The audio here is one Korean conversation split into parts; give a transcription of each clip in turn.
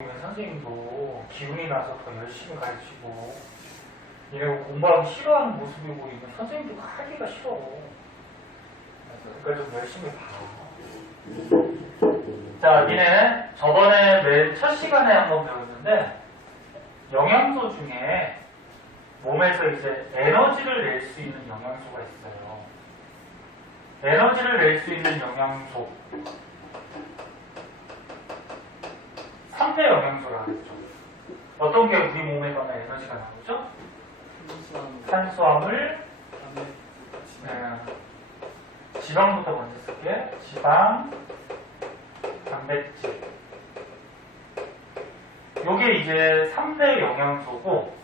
선생님도 기운이 나서 더 열심히 가르치고 얘네가 공부하기 싫어하는 모습이 보이면 선생님도 하기가 싫어. 그러니까 좀 열심히 봐. 자, 니네 저번에 맨 첫 시간에 한번 배웠는데 영양소 중에 몸에서 이제 에너지를 낼 수 있는 영양소가 있어요. 에너지를 낼 수 있는 영양소 3대 영양소라고 했죠. 어떤 게 우리 몸에 가면 에너지가 나오죠? 탄수화물, 지방부터 먼저 쓸게. 지방, 단백질. 요게 이제 3대 영양소고,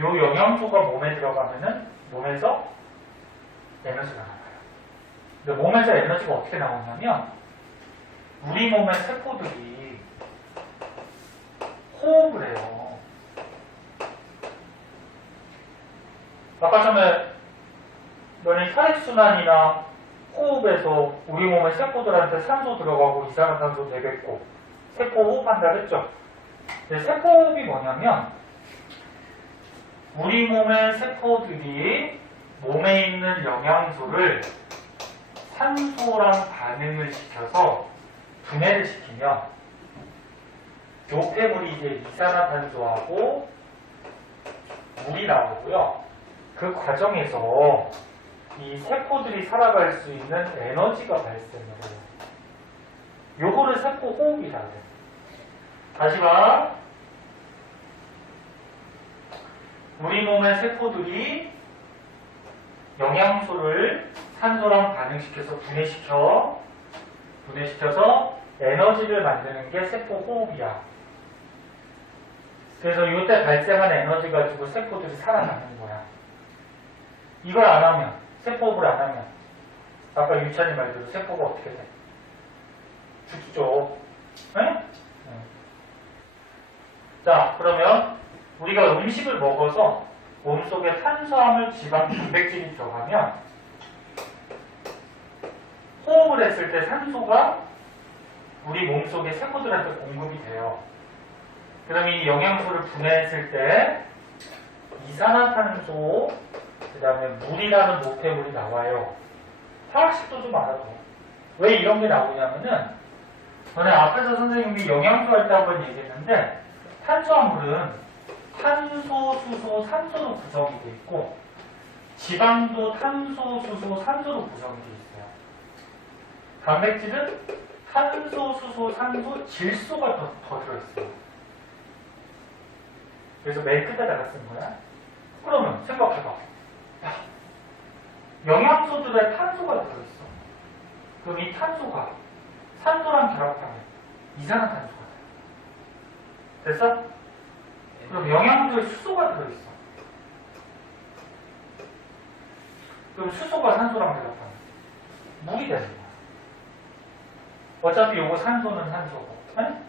요 영양소가 몸에 들어가면은 몸에서 에너지가 나와요. 근데 몸에서 에너지가 어떻게 나오냐면, 우리 몸의 세포들이 호흡을 해요. 아까 전에 너네 혈액순환이나 호흡에서 우리 몸의 세포들한테 산소 들어가고 이산화탄소 내뱉고 세포 호흡한다 했죠. 근데 세포 호흡이 뭐냐면 우리 몸의 세포들이 몸에 있는 영양소를 산소랑 반응을 시켜서 분해를 시키면 노폐물이 이제 이산화탄소하고 물이 나오고요. 그 과정에서 이 세포들이 살아갈 수 있는 에너지가 발생을 해요. 요거를 세포 호흡이라고 해요. 다시 봐. 우리 몸의 세포들이 영양소를 산소랑 반응시켜서 분해시켜서 에너지를 만드는 게 세포 호흡이야. 그래서 이때 발생한 에너지 가지고 세포들이 살아나는 거야. 이걸 안 하면, 세포호흡을 안 하면, 아까 유찬이 말대로 세포가 어떻게 돼? 죽죠. 네? 자, 그러면 우리가 음식을 먹어서 몸속에 탄수화물, 지방, 단백질이 들어가면 호흡을 했을 때 산소가 우리 몸속에 세포들한테 공급이 돼요. 그럼 이 영양소를 분해했을 때 이산화탄소, 그 다음에 물이라는 노폐물이 나와요. 화학식도 좀 알아둬. 왜 이런 게 나오냐면은 전에 앞에서 선생님이 영양소 할 때 한번 얘기했는데 탄수화물은 탄소, 수소, 산소로 구성이 돼 있고 지방도 탄소, 수소, 산소로 구성이 돼 있어요. 단백질은 탄소, 수소, 산소, 질소가 더 들어있어요. 그래서 맨 끝에다가 쓴 거야. 그러면 생각해봐. 야, 영양소들에 탄소가 들어있어. 그럼 이 탄소가 산소랑 결합하면 이산화탄소가 돼. 됐어? 그럼 영양소에 수소가 들어있어. 그럼 수소가 산소랑 결합하면 물이 되는 거야. 어차피 요거 산소는 산소고. 네?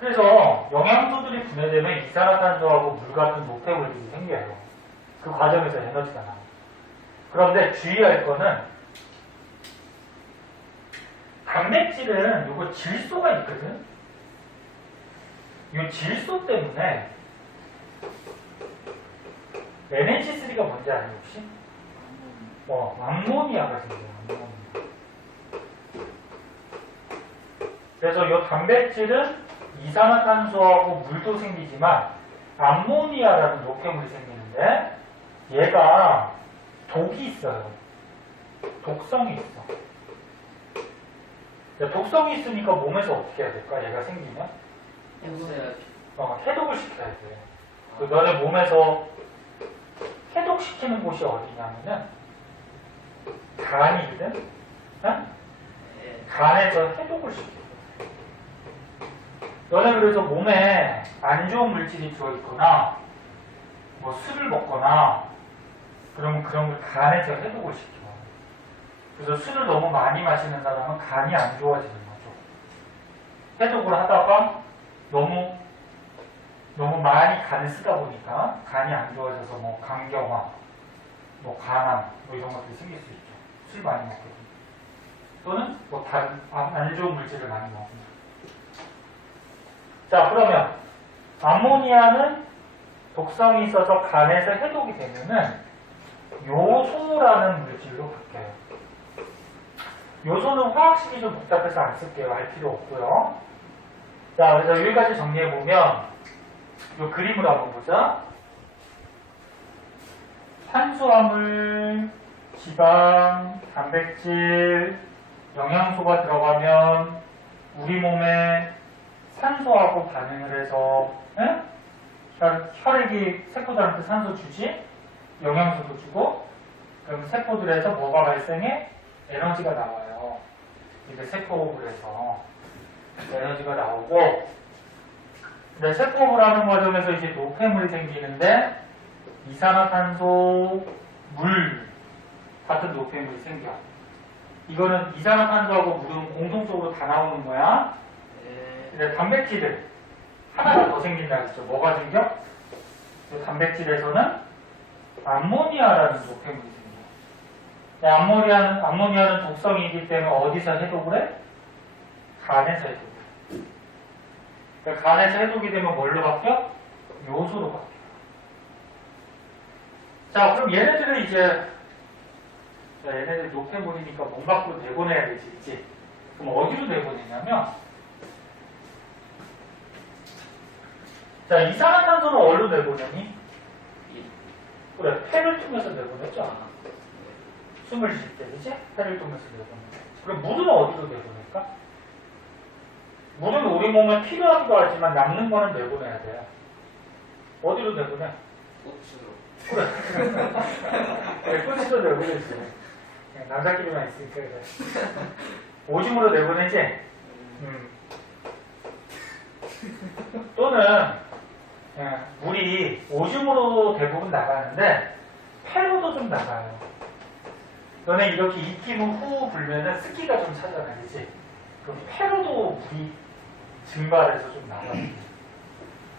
그래서 영양소들이 분해되면 이산화탄소하고 물 같은 노폐물들이 생겨요. 그 과정에서 에너지가 나와요. 그런데 주의할 거는 단백질은 요거 질소가 있거든. 이 질소 때문에 NH3가 뭔지 알아요 혹시? 암모니아가 생겨요. 암모니아. 그래서 이 단백질은 이산화탄소하고 물도 생기지만 암모니아라는 노폐물이 생기는데 얘가 독이 있어요. 독성이 있어. 독성이 있으니까 몸에서 어떻게 해야 될까? 얘가 생기면? 해독을 시켜야 돼. 너네 몸에서 해독시키는 곳이 어디냐면은 간이거든? 응? 간에서 해독을 시켜. 너네 그래서 몸에 안 좋은 물질이 들어있거나 뭐 술을 먹거나 그러면 그런 걸 간에서 해독을 시켜. 그래서 술을 너무 많이 마시는 사람은 간이 안 좋아지는 거죠. 해독을 하다가 너무 많이 간을 쓰다 보니까 간이 안 좋아져서 뭐 간경화, 뭐 간암 뭐 이런 것들이 생길 수 있죠. 술 많이 먹거든요. 또는 뭐 다른 안 좋은 물질을 많이 먹습니다. 자, 그러면 암모니아는 독성이 있어서 간에서 해독이 되면은 요소라는 물질로 바뀌어요. 요소는 화학식이 좀 복잡해서 안 쓸게요. 알 필요 없고요. 자, 그래서 여기까지 정리해보면 이 그림을 한번 보자. 탄수화물, 지방, 단백질, 영양소가 들어가면 우리 몸에 산소하고 반응을 해서 혈액이 세포들한테 산소 주지, 영양소도 주고, 그럼 세포들에서 뭐가 발생해? 에너지가 나와요. 이게 세포업을 해서 에너지가 나오고, 근데 세포업을 하는 과정에서 이제 노폐물이 생기는데 이산화탄소, 물 같은 노폐물이 생겨. 이거는 이산화탄소하고 물은 공통적으로 다 나오는 거야. 근데 단백질을 하나가 더 생긴다 그랬죠. 뭐가 생겨? 그 단백질에서는 암모니아라는 노폐물이 생겨. 암모니아는 독성이기 때문에 어디서 해독을 해? 간에서 해독을 해. 그러니까 간에서 해독이 되면 뭘로 바뀌어? 요소로 바뀌어. 자, 그럼 얘네들은 이제 얘네들 노폐물이니까 몸 밖으로 내보내야 되지. 그럼 어디로 내보내냐면, 자, 이산화탄소는 어디로 내보내니? 그래, 폐를 통해서 내보내죠. 숨을 쉴 때, 그치? 폐를 통해서 내보내. 그럼 물은 어디로 내보낼까? 물은 우리 몸에 필요하기도 하지만 남는 거는 내보내야 돼요. 어디로 내보내? 꽃으로. 그래. 네, 꽃으로 내보내지. 남자끼리만 있으니까 그래. 오줌으로 내보내지? 또는 물이 오줌으로 대부분 나가는데 폐로도 좀 나가요. 너네 이렇게 익히면 후 불면은 습기가 좀 차잖아, 그치? 그럼 폐로도 물이 증발해서 좀 나가요.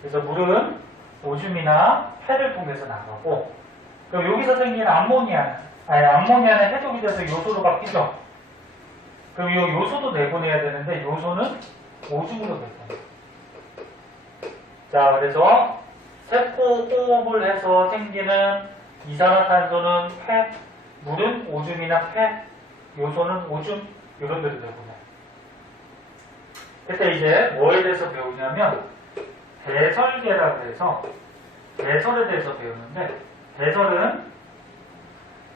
그래서 물은 오줌이나 폐를 통해서 나가고, 그럼 여기서 생기는 암모니아는 해독이 돼서 요소로 바뀌죠? 그럼 이 요소도 내보내야 되는데 요소는 오줌으로 내보내요. 자, 그래서 세포 호흡을 해서 생기는 이산화탄소는 폐, 물은 오줌이나 폐, 요소는 오줌, 이런 데로 내보내요. 그때 이제 뭐에 대해서 배우냐면 배설계라고 해서 배설에 대해서 배우는데, 배설은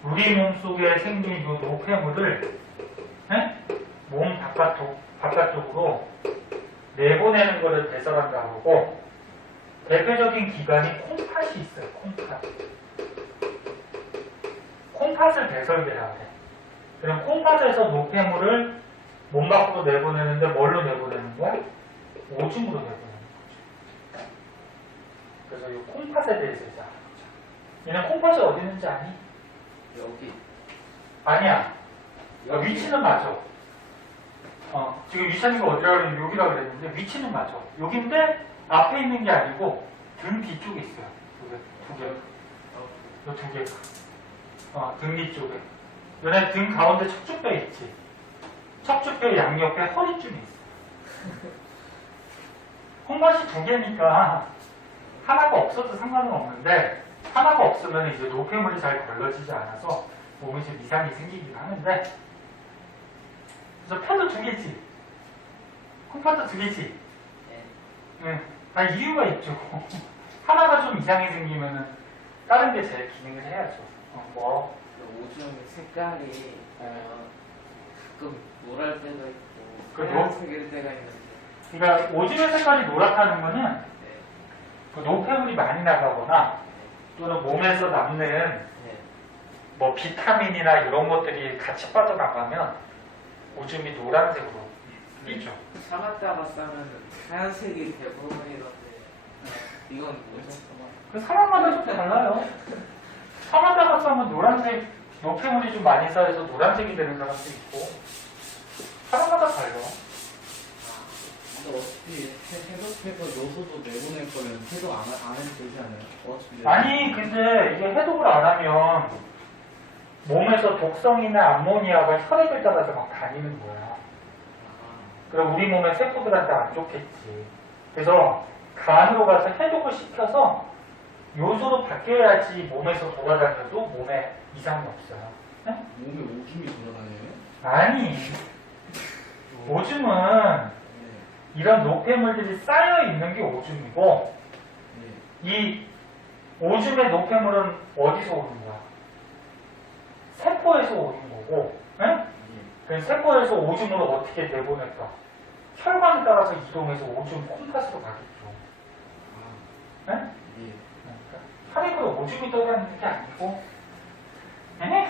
우리 몸속에 생긴 이 노폐물을 몸 바깥쪽으로 내보내는 것을 배설한다고 하고, 대표적인 기관이 콩팥이 있어요. 콩팥을 배설계라고 해. 그럼 콩팥에서 노폐물을 몸 밖으로 내보내는데 뭘로 내보내는 거야? 오줌으로 내보내는 거죠. 그래서 이 콩팥에 대해서 이제 아는 거죠. 얘는 콩팥이 어디 있는지 아니? 여기. 아니야. 위치는 맞아. 지금 위치하는 거 어디라고 그랬는데 여기라고 그랬는데 위치는 맞아. 여긴데 앞에 있는 게 아니고 등 뒤쪽에 있어요. 두 개가. 등 뒤쪽에. 얘네 등 가운데 척추뼈 있지. 척추뼈 양옆에 허리쯤에 있어. 콩팥이 두 개니까 하나가 없어도 상관은 없는데, 하나가 없으면 이제 노폐물이 잘 걸러지지 않아서 몸에 좀 이상이 생기긴 하는데, 그래서 폐도 두 개지. 콩팥도 두 개지. 네. 다 이유가 있죠. 하나가 좀 이상이 생기면은 다른 게 제일 기능을 해야죠. 오줌 색깔이 가끔 노랄 때가 있고 그 하얀색일 때가 있는데. 그러니까 오줌의 색깔이 노랗다는 거는 그 노폐물이 많이 나가거나 또는 몸에서 남는 뭐 비타민이나 이런 것들이 같이 빠져나가면 오줌이 노란색으로 있죠. 사갔다가 싸면 하얀색이 대부분이던데 이건 뭐죠? 그 사람마다 좀 달라요. 사마다가 싸면 노란색, 노폐물이 좀 많이 쌓여서 노란색이 되는 사람도 있고, 사람마다 달라. 근데 어차피 해독해서 요소도 내보낼 거면 해독 안 해도 되지 않아요? 어차피 아니, 근데 이게 해독을 안 하면 몸에서 독성이나 암모니아가 혈액을 따라서 막 다니는 거야. 그럼 우리 몸의 세포들한테 안 좋겠지. 그래서 간으로 가서 해독을 시켜서 요소로 바뀌어야지 몸에서 돌아다녀도 몸에 이상이 없어요. 네? 몸에 오줌이 돌아다녀요? 아니, 오줌은 네. 이런 노폐물들이 쌓여 있는 게 오줌이고, 네. 이 오줌의 노폐물은 어디서 오는 거야? 세포에서 오는 거고, 네? 예. 그 세포에서 오줌을 어떻게 내보낼까? 혈관에 따라서 이동해서 오줌 콩팥으로 가겠죠. 아, 네? 예. 혈액으로 오줌이 떠다니는 게 아니고, 에?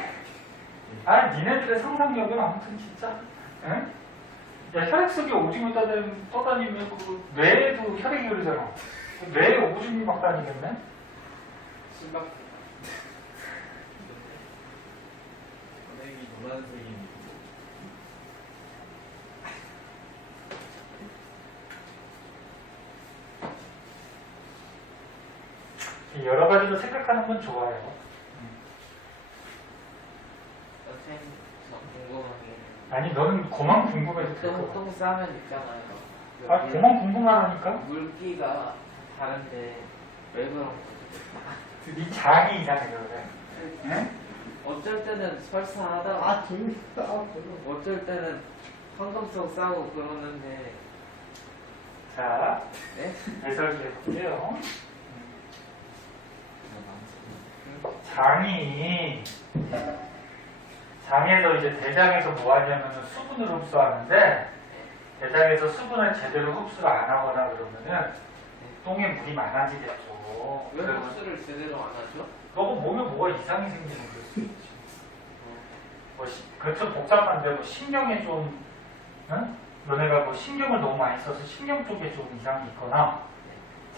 아, 니네들의 상상력은 아무튼 진짜, 에? 야, 혈액 속에 오줌이 떠다니면 그 뇌에도 혈액이 흐르잖아. 뇌에 오줌이 막 다니겠네? 심박. 선생님이 노란색입니다. 여러 가지로 생각하는 건 좋아요. 선생님, 저 궁금한 게 아니, 너는 그만 궁금해도 될 똥, 거야. 똥 싸면 있잖아요. 아, 여기 그만 궁금하다니까? 물기가 다른데 왜 그런 거죠? 네 장이 이상해, 그래. 응? 어쩔 때는 설사하다가 아, 조용히 싸워. 어쩔 때는 황금속 싸고 그러는데 자, 네? 해설해 볼게요. 장이, 장에서 이제 대장에서 뭐 하냐면은 수분을 흡수하는데, 대장에서 수분을 제대로 흡수를 안 하거나 그러면은 똥에 물이 많아지겠죠. 왜 그러면 흡수를 제대로 안 하죠? 너무 몸에 뭐가 이상이 생기는 걸 수 있지. 뭐, 그좀 복잡한데, 뭐, 신경에 좀, 응? 너네가 뭐, 신경을 너무 많이 써서 신경 쪽에 좀 이상이 있거나,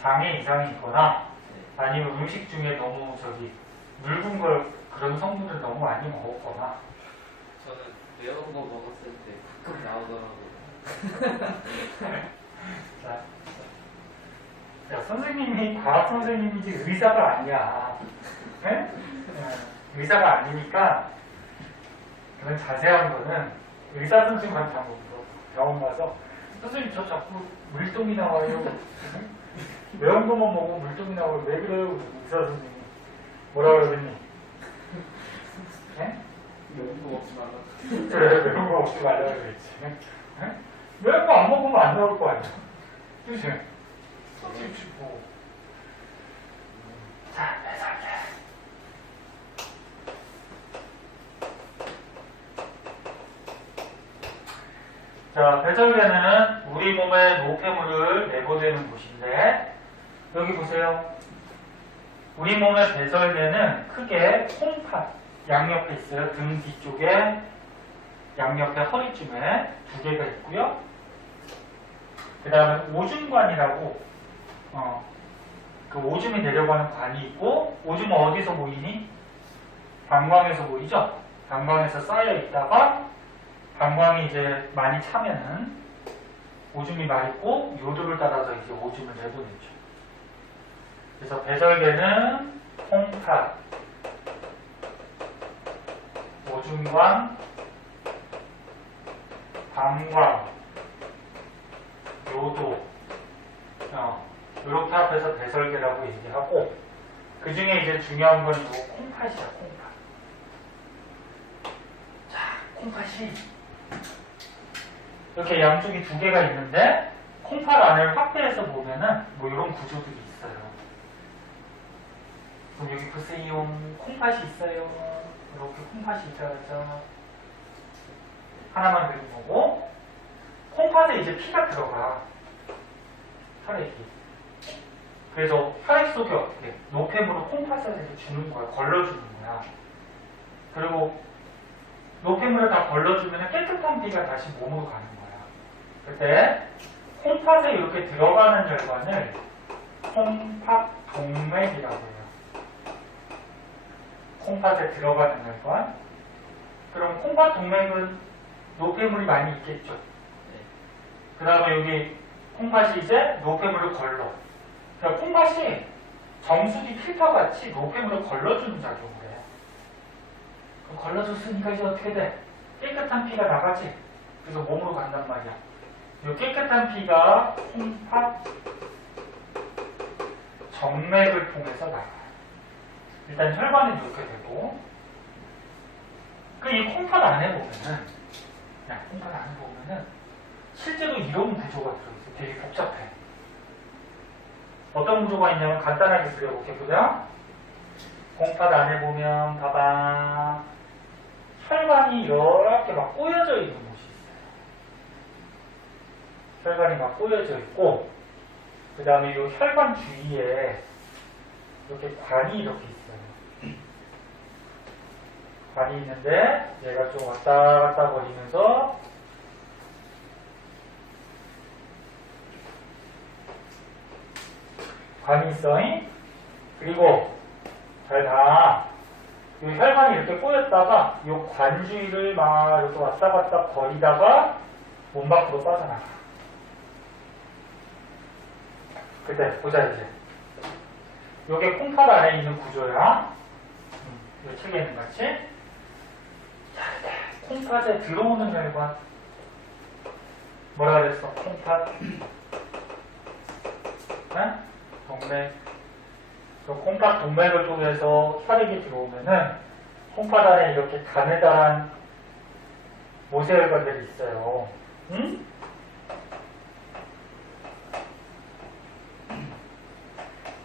장에 이상이 있거나, 아니면 음식 중에 너무 묽은 걸, 그런 성분을 너무 많이 먹었거나, 저는 매운 거 먹었을 때 가끔 나오더라고요. 자, 야, 선생님이 과학 선생님이지 의사가 아니야. 네? 의사가 아니니까, 그런 자세한 거는 의사 선생님한테 한번 물어봐. 병원 가서 선생님 저 자꾸 물똥이 나와요. 매운 것만 먹으면 물똥이 나와요. 왜 그래요? 의사 선생님이 뭐라 그러더니 매운 거 먹지 말라. 그래 매운 거 먹지 말라 그랬지. 매운 거 안 먹으면 안 나올 거 아니야. 그치? 뭐. 자, 배설계. 자, 배설계는 우리 몸의 노폐물을 내보내는 곳인데, 여기 보세요. 우리 몸의 배설계는 크게 콩팥, 양옆에 있어요. 등 뒤쪽에, 양옆에 허리쯤에 두 개가 있고요. 그 다음에 오줌관이라고, 그 오줌이 내려가는 관이 있고, 오줌은 어디서 모이니? 방광에서 모이죠? 방광에서 쌓여 있다가, 방광이 이제 많이 차면은 오줌이 맑고 요도를 따라서 이제 오줌을 내보내죠. 그래서 배설계는 콩팥, 오줌관, 방광, 요도, 이렇게 합해서 배설계라고 얘기하고, 그 중에 이제 중요한 건 이거 콩팥이야, 콩팥. 자, 콩팥이 이렇게 양쪽이 두 개가 있는데 콩팥 안을 확대해서 보면은 뭐 이런 구조들이 있어요. 그럼 여기 보세요. 콩팥이 있어요. 이렇게 콩팥이 있죠. 하나만 그린 거고, 콩팥에 이제 피가 들어가. 혈액이. 그래서 혈액 속에 어떻게 노폐물을 콩팥에 주는 거야. 걸러주는 거야. 그리고 노폐물을 다 걸러주면 깨끗한 피가 다시 몸으로 가는 거야. 그때 콩팥에 이렇게 들어가는 혈관을 콩팥 동맥이라고 해요. 콩팥에 들어가는 혈관. 그럼 콩팥 동맥은 노폐물이 많이 있겠죠. 그 다음에 여기 콩팥이 이제 노폐물을 걸러. 그러니까 콩팥이 정수기 필터같이 노폐물을 걸러주는 작용을 해요. 그럼 걸러줬으니까 이제 어떻게 돼? 깨끗한 피가 나가지. 그래서 몸으로 간단 말이야. 이 깨끗한 피가 콩팥 정맥을 통해서 나가요. 일단 혈관이 이렇게 되고, 이 콩팥 안에 보면은, 콩팥 안에 보면은, 실제로 이런 구조가 들어있어요. 되게 복잡해. 어떤 구조가 있냐면 간단하게 그려볼게. 보자. 콩팥 안에 보면, 봐봐. 혈관이 이렇게 막 꼬여져 있는 곳이 있어요. 혈관이 막 꼬여져 있고, 그 다음에 이 혈관 주위에 이렇게 관이 이렇게 있어요. 관이 있는데 얘가 좀 왔다 갔다 거리면서 관이 있어. 그리고 잘 봐. 이 혈관이 이렇게 꼬였다가 이 관 주위를 막 이렇게 왔다 갔다 거리다가 몸 밖으로 빠져나가. 그때 보자 이제. 요게 콩팥 안에 있는 구조야. 이 책에 있는 거 같이. 자, 콩팥에 들어오는 혈관. 뭐라 그랬어? 콩팥. 네? 동맥. 그 콩팥 동맥을 통해서 혈액이 들어오면은 콩팥 안에 이렇게 가느다란 모세혈관들이 있어요. 응?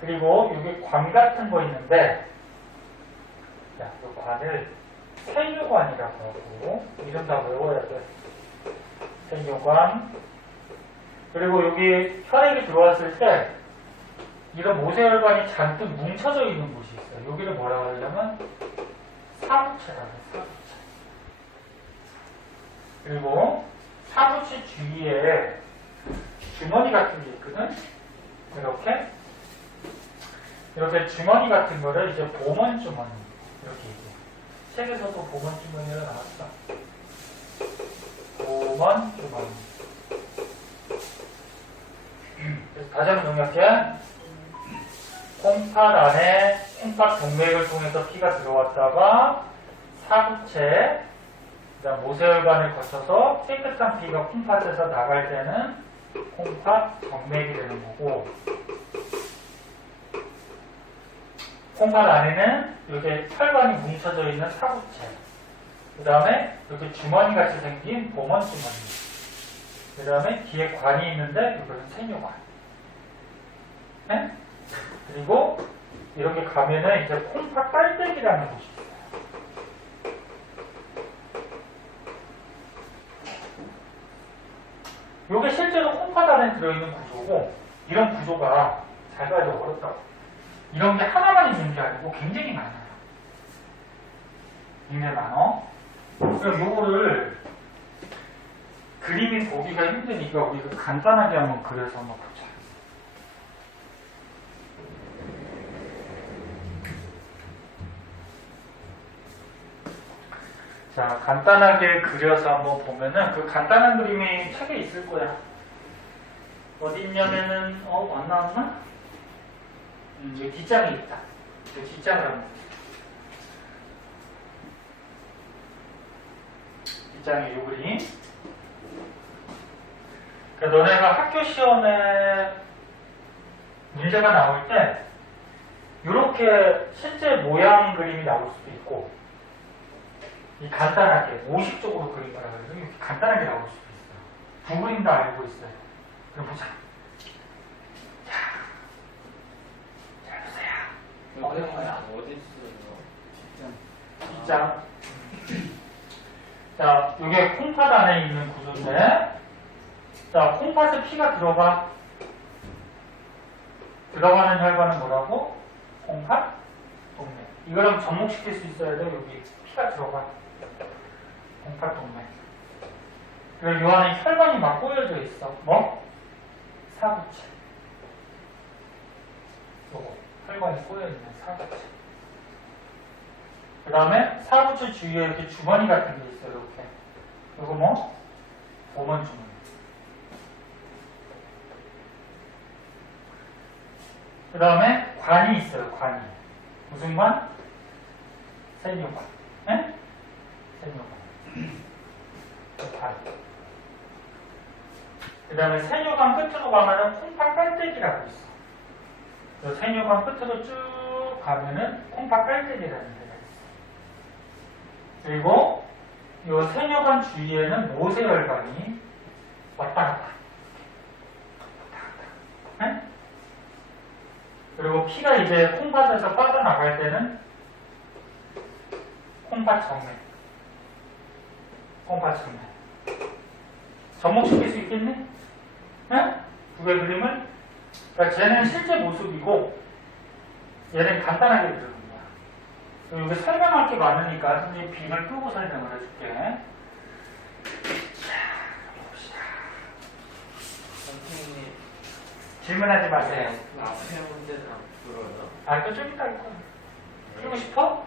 그리고 여기 관 같은 거 있는데, 자, 이 관을 세뇨관이라고 하고, 이름 다 외워야 돼. 세뇨관. 그리고 여기 혈액이 들어왔을 때, 이런 모세혈관이 잔뜩 뭉쳐져 있는 곳이 있어요. 여기를 뭐라고 하냐면, 사부체라고 해요, 사부체. 그리고 사부체 주위에 주머니 같은 게 있거든? 이렇게 주머니 같은 거를 이제 보먼 주머니 이렇게 얘기해요. 책에서도 보먼 주머니가 나왔어. 보먼 주머니. 그래서 다시 한번 정리할게. 콩팥 안에 콩팥 동맥을 통해서 피가 들어왔다가 사부체, 그다음 모세혈관을 거쳐서 깨끗한 피가 콩팥에서 나갈 때는 콩팥 정맥이 되는 거고, 콩팥 안에는 이렇게 혈관이 뭉쳐져 있는 사부체, 그 다음에 이렇게 주머니 같이 생긴 보먼 주머니, 그 다음에 뒤에 관이 있는데 이것은 세뇨관. 네? 그리고 이렇게 가면은 이제 콩팥 깔때기라는 곳이 있어요. 이게 실제로 콩팥 안에 들어있는 구조고, 이런 구조가 잘 봐야 어렵다고. 이런 게 하나만 있는 게 아니고 굉장히 많아요. 굉장히 많아. 그럼 요거를 그림이 보기가 힘드니까 우리가 간단하게 한번 그려서 한번 보자. 자, 간단하게 그려서 한번 보면은 그 간단한 그림이 책에 있을 거야. 어디 있냐면은, 안 나왔나? 여기 뒷장이 있다. 여기 뒷장을 한번 보자. 뒷장에 요 그림. 그러니까 너네가 학교 시험에 문제가 나올 때 이렇게 실제 모양 그림이 나올 수도 있고, 이 간단하게 50쪽으로 그린 거라 그래서 이렇게 간단하게 나올 수도 있어요. 두 그림 다 알고 있어요. 그럼 보자. 자, 잘 보세요. 어려운 거야. 어디 있어요? 뒷장. 자, 이게 콩팥 안에 있는 구조인데, 자, 콩팥에 피가 들어가. 들어가는 혈관은 뭐라고? 콩팥, 동맥. 이거랑 접목시킬 수 있어야 돼. 여기 피가 들어가. 콩팥, 동맥. 그리고 요 안에 혈관이 막 꼬여져 있어. 뭐? 사부체. 요거. 혈관이 꼬여있는 사부체. 그 다음에 사부체 주위에 이렇게 주머니 같은 게 있어요. 이렇게. 요거 뭐? 보먼 주머니. 그 다음에 관이 있어요. 관이. 무슨 관? 세뇨관. 네? 세뇨관. 관. 그 다음에 세뇨관 끝으로 가면은 콩팥 깔때기라고 있어. 요 세뇨관 끝으로 쭉 가면은 콩팥 깔때기라는 데가 있어. 그리고 요 세뇨관 주위에는 모세혈관이 왔다 갔다. 네? 그리고 피가 이제 콩팥에서 빠져나갈 때는 콩팥 정맥. 콩팥 정맥. 접목시킬 수 있겠니? 네? 두 개 그림을? 그러니까 쟤는 실제 모습이고 얘는 간단하게 그리는 거야. 여기 설명할 게 많으니까 선생님 빔을 끄고 설명을 해줄게. 자, 봅시다. 선생님 질문하지 마세요. 그 앞에 문제는 안 풀어요? 아, 또 좀 이따 할 거야. 풀고 싶어?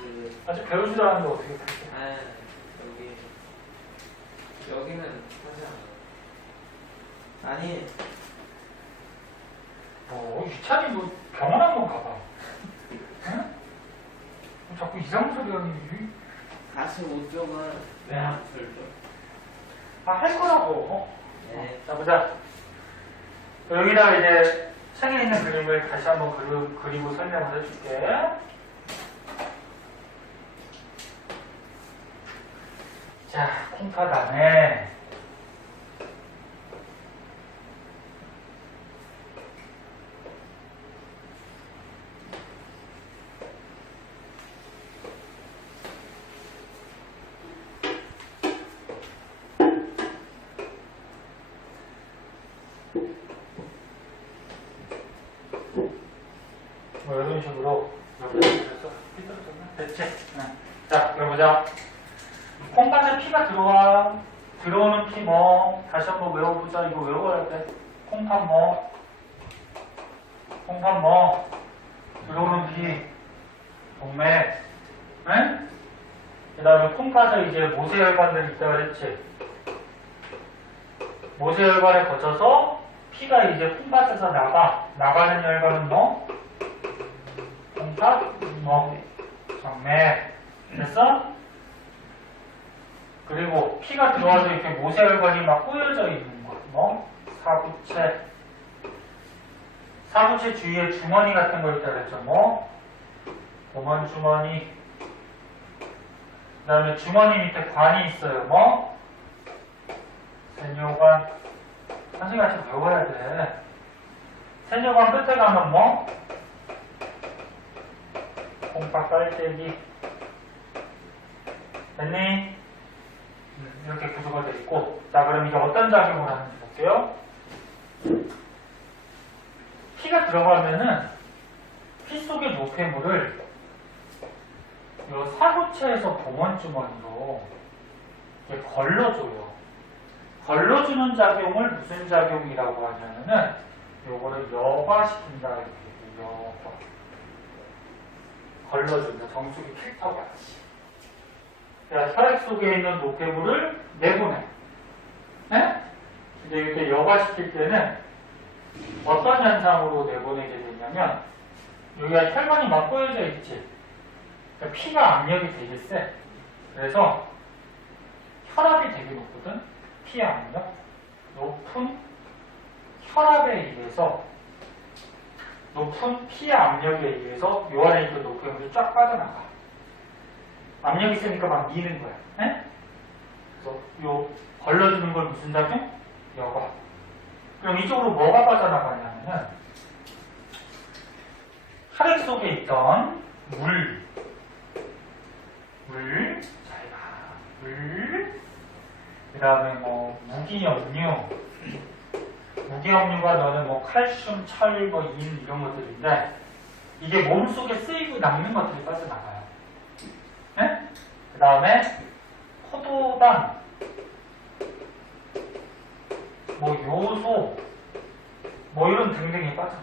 그 아직 배우지도 않는데 어떻게 풀게? 아, 여기는 하지 않아요. 아니 뭐, 유찬이 뭐 병원 한번 가봐. 응? 자꾸 이상한 소리 하니. 45쪽은 네. 안 풀죠. 아, 할 거라고. 네. 자, 보자. 여기다가 이제 책에 있는 그림을 다시 한번 그리고 설명을 해줄게. 자, 콩팥 안에 뭐 이런 식으로 됐지? 네. 자, 여기 보자. 콩팥에 피가 들어오는 피 뭐, 다시 한번 외워보자. 이거 외워야 돼. 콩팥 뭐, 들어오는 피, 동맥, 응? 그 다음에 콩팥에 이제 모세혈관들이 있다 그랬지? 모세혈관에 거쳐서 피가 이제 콩팥에서 나가는 혈관은 뭐? 콩팥, 뭐, 정맥. 됐어? 그리고 피가 들어와서 이렇게 모세혈관이 막 꼬여져 있는 것. 뭐? 사부체. 사부체 주위에 주머니 같은 거 있다 그랬죠. 뭐? 고문 주머니. 그 다음에 주머니 밑에 관이 있어요. 뭐? 세뇨관. 선생님 같이 배워야 돼. 세뇨관 끝에 가면 뭐? 콩팥 깔때기. 됐니? 이렇게 구조가 되어 있고. 자, 그럼 이제 어떤 작용을 하는지 볼게요. 피가 들어가면은 피 속의 노폐물을 이 사구체에서 봉원주머니로 이렇게 걸러줘요. 걸러주는 작용을 무슨 작용이라고 하냐면은 요거를 여과시킨다 이렇게 여과. 걸러준다. 정수기 필터 같이. 그러니까 혈액 속에 있는 노폐물을 내보내. 네? 근데 이렇게 여과시킬 때는 어떤 현상으로 내보내게 되냐면 여기가 혈관이 막 꼬여져 있지. 그러니까 피가 압력이 되게 세. 그래서 혈압이 되게 높거든. 피 압력. 높은 혈압에 의해서 높은 피 압력에 의해서 요 안에 있는 노폐물이 쫙 빠져나가. 압력이 세니까 막 미는 거야. 네? 그래서 요 걸러주는 걸 무슨 작용? 여과. 그럼 이쪽으로 뭐가 빠져나가냐면은 혈액 속에 있던 물, 잘 봐. 그 다음에 뭐 무기염류가 너는 뭐 칼슘, 철, 뭐 인 이런 것들인데 이게 몸속에 쓰이고 남는 것들이 빠져나가요. 네? 그 다음에 포도당, 뭐 요소, 뭐 이런 등등이 빠져나가.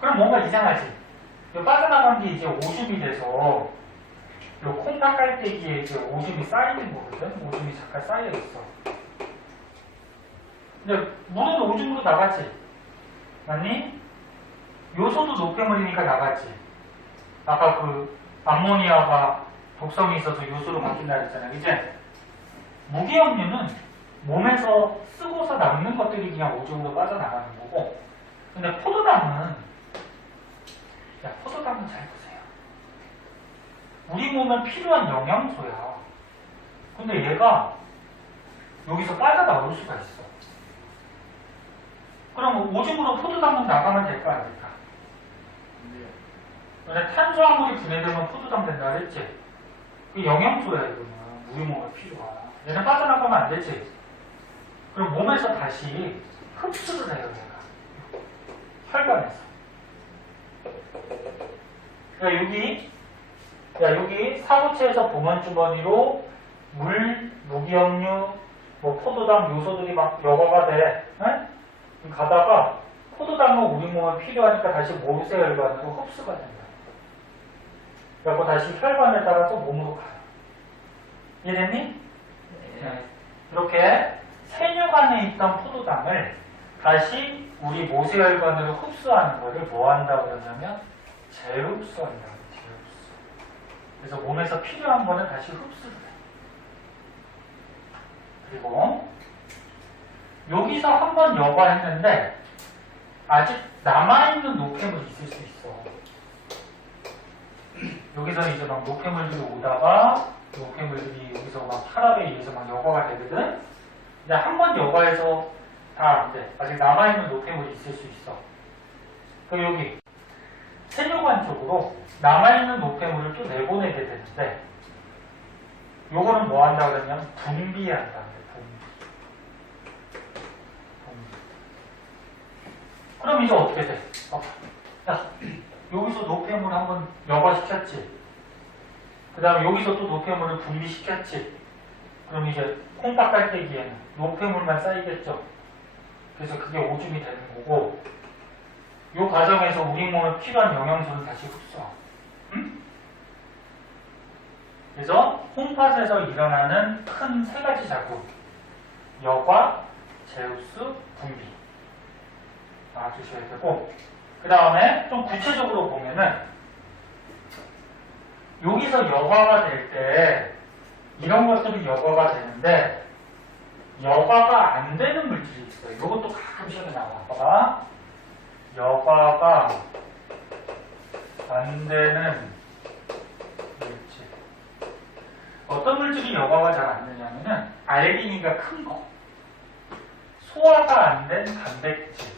그럼 뭔가 이상하지? 빠져나간 게 이제 오줌이 돼서 요 콩팥 깔때기에 이제 오줌이 쌓이는 거거든? 오줌이 잠깐 쌓여 있어. 근데 물은 오줌으로 나갔지? 맞니? 요소도 노폐물이니까 나갔지? 아까 그 암모니아가 독성이 있어서 요소로 바뀐다 그랬잖아. 이제 무기염류는 몸에서 쓰고서 남는 것들이 그냥 오줌으로 빠져나가는 거고, 근데 포도당은, 야, 포도당은 잘 보세요. 우리 몸에 필요한 영양소야. 근데 얘가 여기서 빠져나올 수가 있어. 그럼 오줌으로 포도당은 나가면 될까, 안 될까? 근데 근데 탄수화물이 분해되면 포도당 된다 그랬지? 그 영양소야, 이거는. 우리 몸에 필요한. 얘는 빠져나가면 안 되지? 그럼 몸에서 다시 흡수를 해요, 얘가. 혈관에서. 여기 사구체에서 보먼주머니로 물, 무기염류, 뭐 포도당 요소들이 막 여과가 돼. 응? 가다가 포도당은 우리 몸에 필요하니까 다시 모세혈관으로 흡수가 된다. 그리고 다시 혈관을 따라서 몸으로 가요. 이해됐니? 네. 이렇게 세뇨관에 있던 포도당을 다시 우리 모세혈관으로 흡수하는 것을 뭐 한다고 그러냐면 재흡수한다고 해요. 재흡수. 그래서 몸에서 필요한 거는 다시 흡수를 해요. 그리고 여기서 한번 여과했는데 아직 남아있는 노폐물이 있을 수 있어. 여기서는 이제 막 노폐물들이 오다가 노폐물들이 여기서 막 혈압에 의해서 막 여과가 되거든. 근데 한 번 여과해서 다 안 돼. 아직 남아있는 노폐물이 있을 수 있어. 그 여기 세뇨관 쪽으로 남아있는 노폐물을 또 내보내게 되는데 요거는 뭐 한다 그러면 분비한다. 그럼 이제 어떻게 돼? 야, 여기서 노폐물 한번 여과시켰지. 그 다음에 여기서 또 노폐물을 분비시켰지. 그럼 이제 콩밥 깔때기에는 노폐물만 쌓이겠죠. 그래서 그게 오줌이 되는 거고, 이 과정에서 우리 몸에 필요한 영양소를 다시 흡수하고. 응? 그래서 콩팥에서 일어나는 큰 세 가지 작용. 여과, 재흡수, 분비. 알아두셔야 되고, 그 다음에 좀 구체적으로 보면은 여기서 여과가 될 때 이런 것들이 여과가 되는데 여과가 안 되는 물질이 있어요. 이것도 가끔 시험에 나와. 봐봐. 여과가 안 되는 물질. 어떤 물질이 여과가 잘 안 되냐면은 알기니가 큰 거. 소화가 안 된 단백질.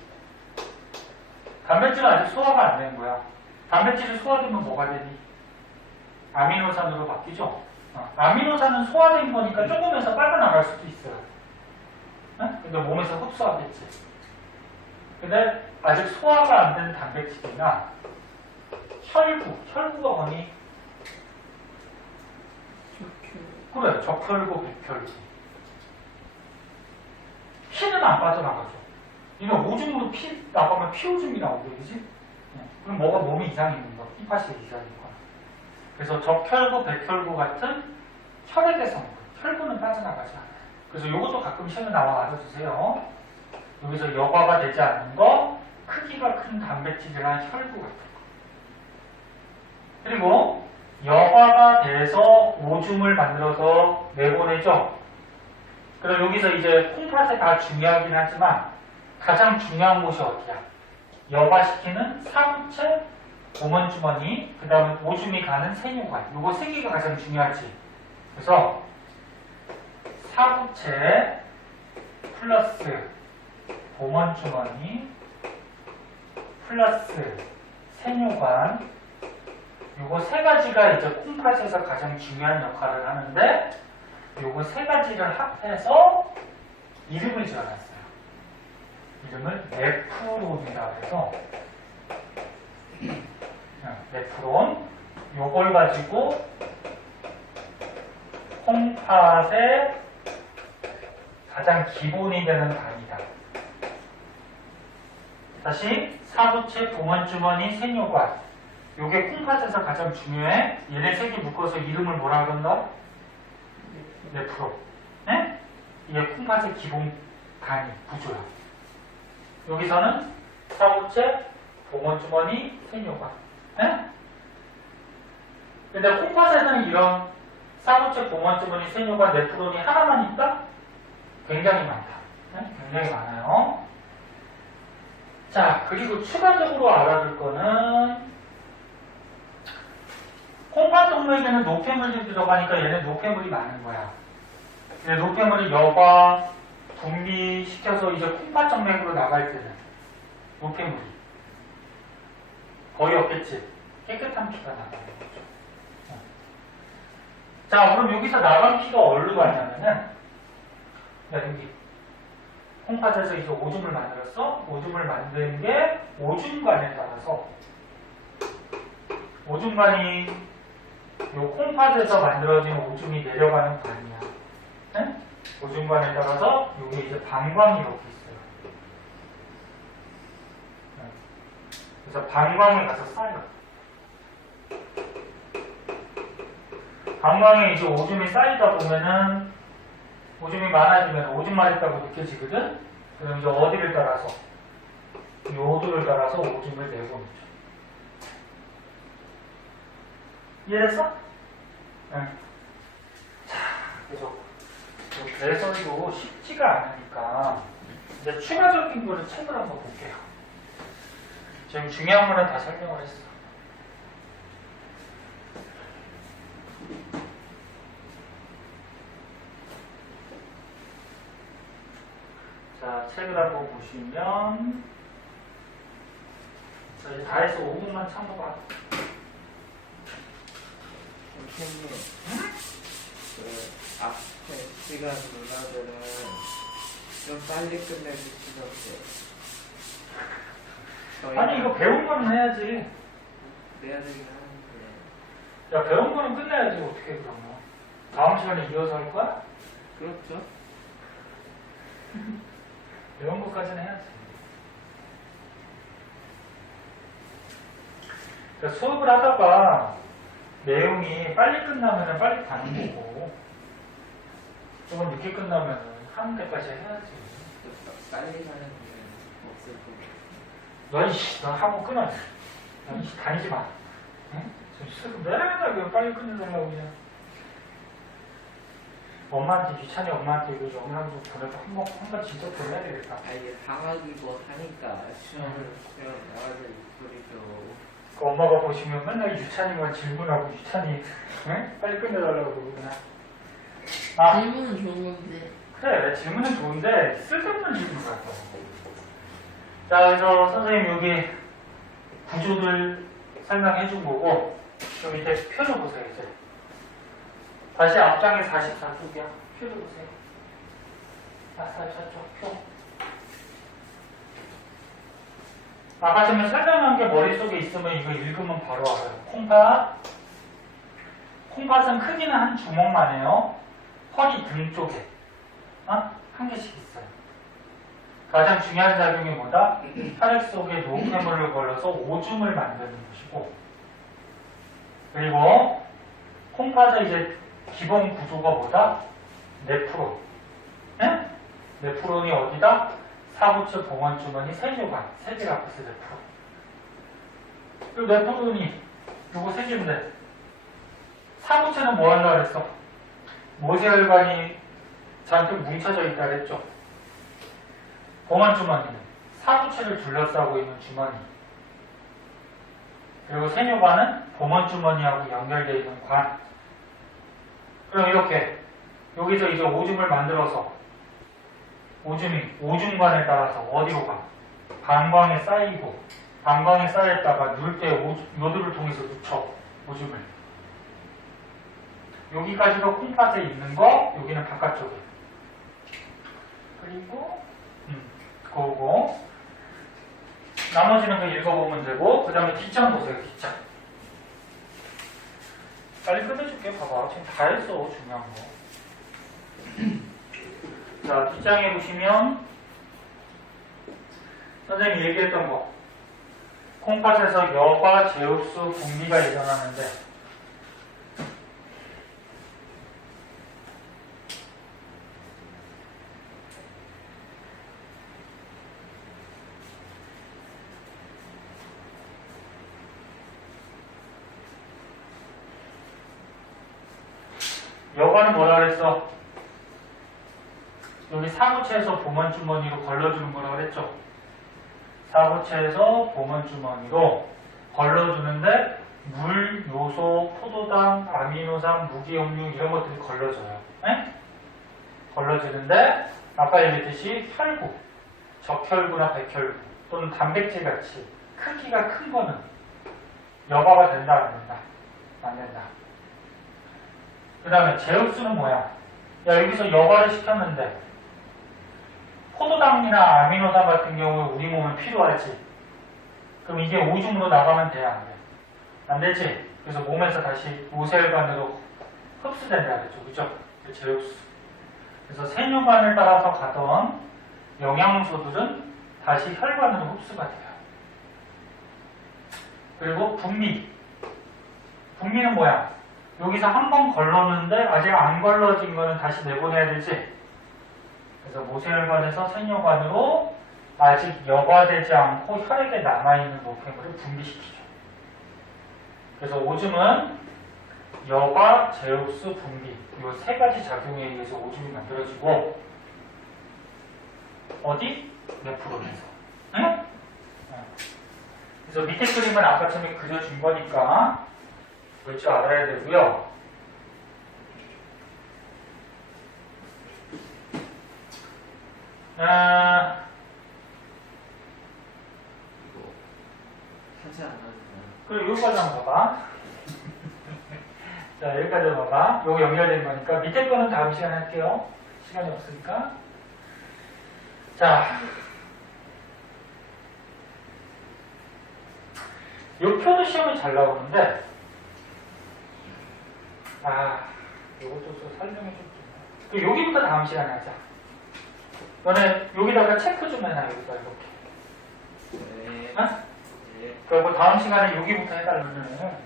단백질은 아직 소화가 안 된 거야. 단백질이 소화되면 뭐가 되니? 아미노산으로 바뀌죠? 아미노산은 소화된 거니까 조금에서 빠져나갈 수도 있어요. 근데 몸에서 흡수하겠지. 근데 아직 소화가 안 된 단백질이나 혈구가 뭐니? 그래, 적혈구, 백혈구. 피는 안 빠져나가죠. 이거 오줌으로 피 나가면 피오줌이 나오게 되지? 그럼 뭐가 몸에 이상이 있는 거야. 피파시 이상이 있거나. 그래서 적혈구, 백혈구 같은 혈액의 성분, 혈구는 빠져나가지 않아요. 그래서 이것도 가끔 시험에 나와 알아주세요. 여기서 여과가 되지 않는 거, 크기가 큰 단백질이나 혈구 같은 거. 그리고 여과가 돼서 오줌을 만들어서 내보내죠. 그럼 여기서 이제 콩팥에 다 중요하긴 하지만 가장 중요한 곳이 어디야? 여과시키는 사구체, 보먼주머니, 그 다음에 오줌이 가는 세뇨관. 요거 세 개가 가장 중요하지. 그래서 사구체 플러스 보먼주머니 플러스 세뇨관. 요거 세 가지가 이제 콩팥에서 가장 중요한 역할을 하는데 요거 세 가지를 합해서 이름을 지어놨어요. 이름을 네프론이라고 해서 네프론. 요걸 가지고 콩팥의 가장 기본이 되는 단위다. 다시 사구체, 보먼주머니, 세뇨관. 요게 콩팥에서 가장 중요해. 얘네 세 개 묶어서 이름을 뭐라 그런다? 네프론. 네? 이게 콩팥의 기본 단위, 구조야. 여기서는 사구체, 보먼주머니, 세뇨관. 네? 근데 콩팥에서는 이런 사구체, 보먼주머니, 세뇨관, 네프론이 하나만 있다? 굉장히 많다. 네? 굉장히 많아요. 자, 그리고 추가적으로 알아둘 거는 콩팥 동맥에는 노폐물이 들어가니까 얘는 노폐물이 많은 거야. 근데 노폐물이 여과 분비시켜서 이제 콩팥 정맥으로 나갈 때는 노폐물이 거의 없겠지. 깨끗한 피가 나가는 거죠. 자, 그럼 여기서 나간 피가 어디로 가냐면은, 야, 여기 콩팥에서 이제 오줌을 만들었어. 오줌을 만든 게 오줌관에 따라서 오줌관이 요 콩팥에서 만들어진 오줌이 내려가는 관이야. 네? 오줌관에 따라서 여기 이제 방광이 이렇게 있어요. 네. 그래서 방광에 가서 쌓여. 방광에 이제 오줌이 쌓이다 보면은 오줌이 많아지면 오줌만 있다고 느껴지거든? 그럼 이제 어디를 따라서? 요도를 따라서 오줌을 내보내죠. 이해됐어? 응. 자, 그래서 배설도 쉽지가 않으니까 이제 추가적인 거를 책을 한번 볼게요. 지금 중요한 거는 다 설명을 했어. 자, 책을 한번 보시면 자, 이제 다 해서 5분만 참고봐. 선생님, 그 앞에 시간 누나들은 좀 빨리 끝내주시던데. 아니 이거 배운 거는 해야지. 내야 되긴 하는데. 야, 배운 거는 끝내야지. 어떻게 그러면 다음 시간에 이어서 할 거야? 그렇죠? 배운 것까지는 해야지. 그러니까 수업을 하다가 내용이 빨리 끝나면 빨리 가는 거고 조금 늦게 끝나면 하는 데까지 해야지. 빨리 가는 게 없을 거고. 너 이씨, 너 하고 끊어. 너 이씨 다니지 마. 응? 지금 맨날 그 빨리 끝내달라고 그냥. 엄마한테 귀찮이 엄마한테 이거 영상 좀 보내서 한번 진짜 보내야 되겠다. 아, 이게 방학이 뭐 하니까 수영을 나가자 이 소리죠. 그 엄마가 보시면 맨날 유찬이만 질문하고 유찬이 응? 빨리 끝내달라고 그러구나. 아, 질문은 좋은 건데. 그래, 질문은 좋은데 쓸데없는 질문 같아. 자, 그래서 선생님 여기 구조들 설명해 준 거고 저 밑에 표를 보세요 이제. 다시 앞장에 44쪽이야. 표를 보세요. 44쪽 표. 아까 전에 설명한 게 머릿속에 있으면 이거 읽으면 바로 알아요. 콩팥. 콩팥은 크기는 한 주먹만 해요. 허리 등 쪽에. 한 개씩 있어요. 가장 중요한 작용이 뭐다? 혈액 속에 노폐물을 걸러서 오줌을 만드는 것이고, 그리고 콩팥의 이제 기본 구조가 뭐다? 네프론. 네? 네프론이 어디다? 사부체 봉헌주머니 세조관, 세 개가 앞에서 네프론. 그리고 네프론이 요거 세 개인데, 사부체는 뭐 하려고 그랬어? 모세혈관이 잔뜩 뭉쳐져 있다 그랬죠? 봉헌주머니는 사부체를 둘러싸고 있는 주머니. 그리고 세뇨관은 봉헌주머니하고 연결되어 있는 관. 그럼 이렇게 여기서 이제 오줌을 만들어서 오줌이 오줌관에 따라서 어디로 가? 방광에 쌓이고 방광에 쌓였다가 누울 때 요도를 통해서 누쳐 오줌을. 여기까지가 콩팥에 있는 거, 여기는 바깥쪽에. 그리고 그거고 나머지는 그 읽어보면 되고 그 다음에 뒷장 보세요. 뒷장. 빨리 끝내줄게. 봐봐. 지금 다 했어. 중요한 거. 자, 뒷장에 보시면 선생님이 얘기했던 거. 콩팥에서 여과 제흡수 분비가 일어나는데 여과는 뭐라 그랬어? 여기 사구체에서 보먼주머니로 걸러주는 거라고 그랬죠? 사구체에서 보먼주머니로 걸러주는데 물, 요소, 포도당, 아미노산, 무기염류 이런 것들이 걸러져요. 에? 걸러지는데 아까 얘기했듯이 혈구, 적혈구나 백혈구 또는 단백질 같이 크기가 큰 거는 여과가 된다 안 된다? 안 된다. 그 다음에 제우스는 뭐야? 야 여기서 여과를 시켰는데 포도당이나 아미노산 같은 경우에 우리 몸에 필요하지. 그럼 이게 오줌으로 나가면 돼? 안 돼? 안 되지? 그래서 몸에서 다시 모세혈관으로 흡수된다 그랬죠. 그죠? 제우스. 그래서 세뇨관을 따라서 가던 영양소들은 다시 혈관으로 흡수가 돼요. 그리고 분미. 분미는 뭐야? 여기서 한 번 걸렀는데 아직 안 걸러진 거는 다시 내보내야 되지. 그래서 모세혈관에서 세뇨관으로 아직 여과되지 않고 혈액에 남아있는 노폐물을 분비시키죠. 그래서 오줌은 여과, 제우스, 분비 이 세 가지 작용에 의해서 오줌이 만들어지고 어디? 뇌프론에서. 응? 그래서 밑에 그림은 아까처럼 그려준 거니까 볼 줄 알아야 되고요. 이거 하지 않았나요? 그리고 여기까지 한번 봐봐. 자, 여기까지 봐봐. 요거 연결된 거니까 밑에 거는 다음 시간에 할게요. 시간이 없으니까. 자, 요 표도 시험에 잘 나오는데 요것도 또 설명해 줄게. 여기부터 다음 시간에 하자. 너네 여기다가 체크 좀 해놔. 여기다 이렇게. 네. 어? 네. 그리고 다음 시간에 여기부터 해달라는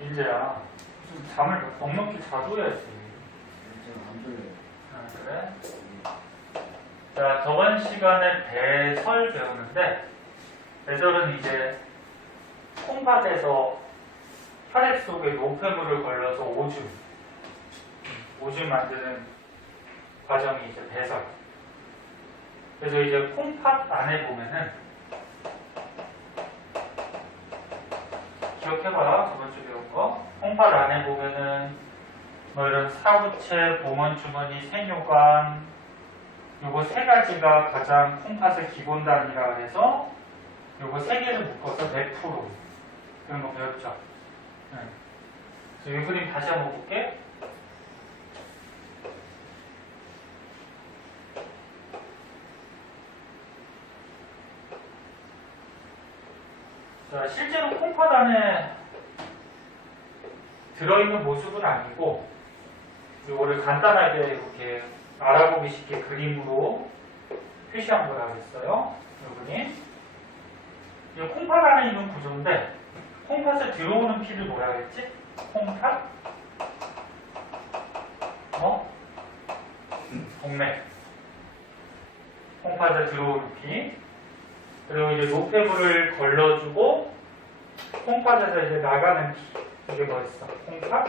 인재야. 좀 잠을 넉넉히 자줘야지. 안 졸려요. 그래? 자, 저번 시간에 배설 배우는데 배설은 이제 콩팥에서 혈액 속에 노폐물을 걸러서 오줌 만드는 과정이 이제 배설. 그래서 이제 콩팥 안에 보면은 기억해봐라. 저번 주에 배운 거. 콩팥 안에 보면은 뭐 이런 사구체, 보먼주머니, 세뇨관 요거 세 가지가 가장 콩팥의 기본 단위라 해서 요거 세 개를 묶어서 뇌프론 그런 거 배웠죠. 네. 그래서 이 그림 다시 한번 볼게. 자, 실제로 콩팥 안에 들어있는 모습은 아니고 이거를 간단하게 이렇게 알아보기 쉽게 그림으로 표시한 거라고 했어요. 여러분이 이 콩팥 안에 있는 구조인데 콩팥에 들어오는 피를 뭐라 그랬지? 콩팥? 동맥. 콩팥에 들어오는 피. 그리고 이제 노폐물을 걸러주고 콩팥에서 이제 나가는 피. 이게 뭐였어? 콩팥,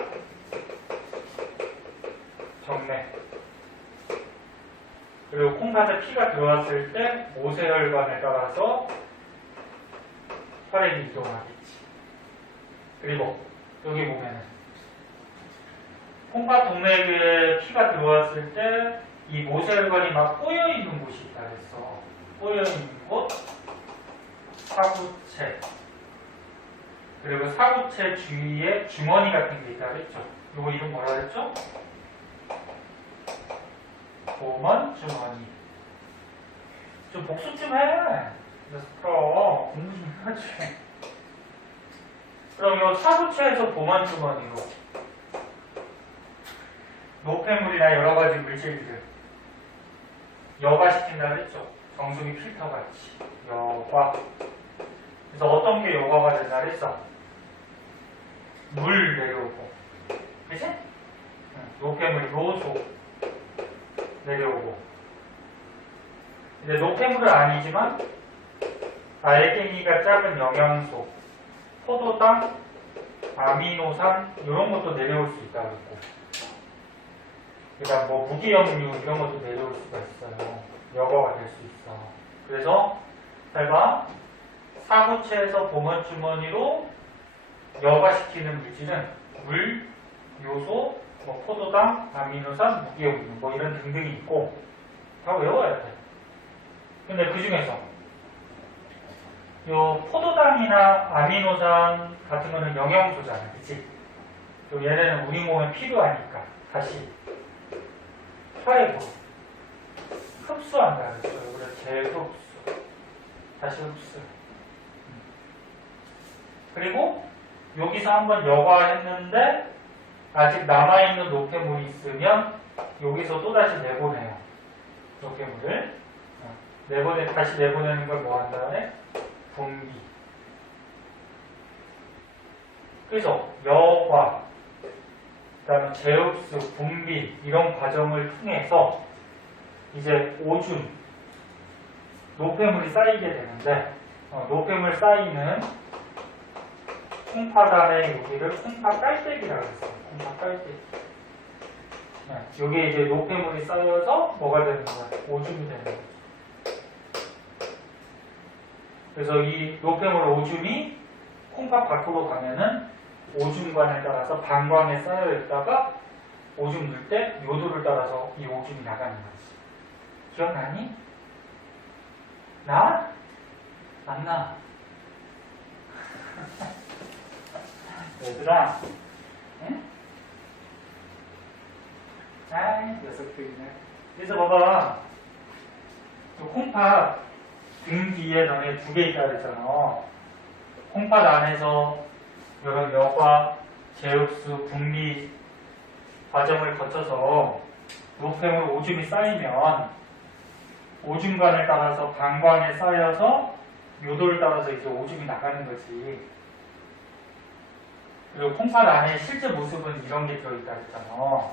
정맥. 그리고 콩팥에 피가 들어왔을 때 모세혈관에 따라서 혈액이 이동하겠지. 그리고 여기 보면은 콩팥 동맥에 피가 들어왔을 때 이 모세혈관이 막 꼬여있는 곳이 있다 그랬어. 꼬여있는 곳, 사구체. 그리고 사구체 주위에 주머니 같은 게 있다 그랬죠. 이거 이름 뭐라 그랬죠? 보먼 주머니. 좀 복습 좀 해. 그래서 공부 좀 하지. 그럼 이 사구체에서 보먼 주머니로 노폐물이나 여러 가지 물질들을 여과시킨다 그랬죠. 정수기 필터 같이 여과. 그래서 어떤 게 여과가 된다 그랬어? 물 내려오고, 그치? 노폐물, 요소 내려오고. 이제 노폐물은 아니지만 알갱이가 작은 영양소, 포도당, 아미노산 이런 것도 내려올 수 있다고 했고. 그다음 뭐 무기염류 이런 것도 내려올 수가 있어요. 여과가 될 수 있어. 그래서 잘 봐. 사구체에서 보먼 주머니로 여과시키는 물질은 물, 요소, 뭐 포도당, 아미노산, 무기염류 뭐 이런 등등이 있고 다 외워야 돼. 근데 그 중에서 요 포도당이나 아미노산 같은 거는 영양소잖아, 그치? 또 얘네는 우리 몸에 필요하니까 다시 혈액으로 흡수한다 그랬어요. 그래서 재흡수, 다시 흡수. 그리고 여기서 한번 여과했는데 아직 남아있는 노폐물이 있으면 여기서 또다시 내보내요. 노폐물을. 다시 내보내는 걸 뭐 한 다음에? 분비. 그래서 여과, 그 다음에 재흡수, 분비 이런 과정을 통해서 이제 오줌, 노폐물이 쌓이게 되는데 노폐물 쌓이는 콩팥안에 여기를 콩팥 깔때기라고 했어요. 콩팥 깔때기. 여기에 이제 노폐물이 쌓여서 뭐가 되는 거야? 오줌이 되는 거야. 그래서 이 노폐물 오줌이 콩팥 밖으로 가면은 오줌관에 따라서 방광에 쌓여 있다가 오줌 넣을 때 요도를 따라서 이 오줌이 나가는 거지. 기억나니? 나? 안 나. 얘들아, 응? 아이, 녀석들이네. 그래서 봐봐. 콩팥 등 뒤에 너네 두 개 있다 그랬잖아. 콩팥 안에서 이런 여과, 재흡수, 분비 과정을 거쳐서 노폐물 오줌이 쌓이면 오줌관을 따라서 방광에 쌓여서 요도를 따라서 이제 오줌이 나가는 거지. 그리고 콩팥 안에 실제 모습은 이런 게 들어있다 그랬잖아.